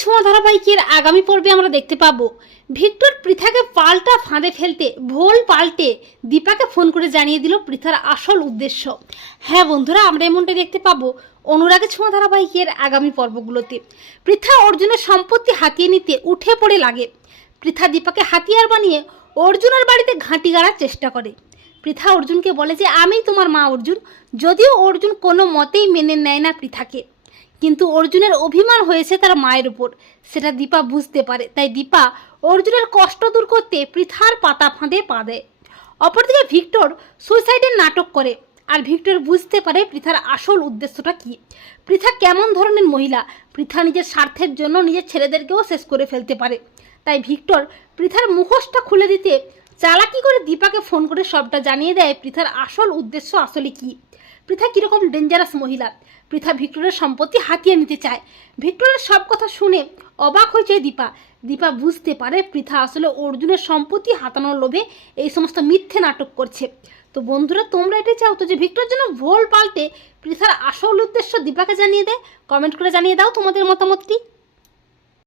ছোঁয়া ধারাবাহিকের আগামী পর্বে আমরা দেখতে পাবো। ভিক্টর পৃথাকে পাল্টা ফাঁদে ফেলতে, ভোল পাল্টে দীপাকে ফোন করে জানিয়ে দিল পৃথার আসল উদ্দেশ্য। হ্যাঁ বন্ধুরা, আমরা এমনটা দেখতে পাবো অনুরাগের ছোঁয়া ধারাবাহিকের আগামী পর্বগুলোতে। পৃথা অর্জুনের সম্পত্তি হাতিয়ে নিতে উঠে পড়ে লাগে। পৃথা দীপাকে হাতিয়ার বানিয়ে অর্জুনের বাড়িতে ঘাঁটি গাড়ার চেষ্টা করে। পৃথা অর্জুনকে বলে যে, আমি তোমার মা অর্জুন। যদিও অর্জুন কোনো মতেই মেনে নেয় না পৃথাকে। কিন্তু অর্জুনের অভিমান হয়েছে তার মায়ের উপর। সেটা দীপা বুঝতে পারে। তাই দীপা অর্জুনের কষ্ট দূর করতে পৃথার পাতা ফাঁদে পা দেয়। অপরদিকে ভিক্টর সুইসাইডের নাটক করে। আর ভিক্টর বুঝতে পারে পৃথার আসল উদ্দেশ্যটা কি। পৃথা কেমন ধরনের মহিলা। পৃথা নিজের স্বার্থের জন্য নিজের ছেলেদেরকেও শেষ করে ফেলতে পারে। তাই ভিক্টর পৃথার মুখোশটা খুলে দিতে চালাকি করে দীপাকে ফোন করে সবটা জানিয়ে দেয় পৃথার আসল উদ্দেশ্য আসলে কি? পৃথা কীরকম ডেঞ্জারাস মহিলা? পৃথা ভিক্টরের সম্পত্তি হাতিয়ে নিতে চায়। ভিক্টরের সব কথা শুনে অবাক হয়েছে দীপা। দীপা বুঝতে পারে পৃথা আসলে অর্জুনের সম্পত্তি হাতানোর লোভে এই সমস্ত মিথ্যে নাটক করছে। তো বন্ধুরা, তোমরা এটা চাও তো যে ভিক্টর যেন ভোল পাল্টে পৃথার আসল উদ্দেশ্য দীপাকে জানিয়ে দেয়? কমেন্ট করে জানিয়ে দাও তোমাদের মতামতটি।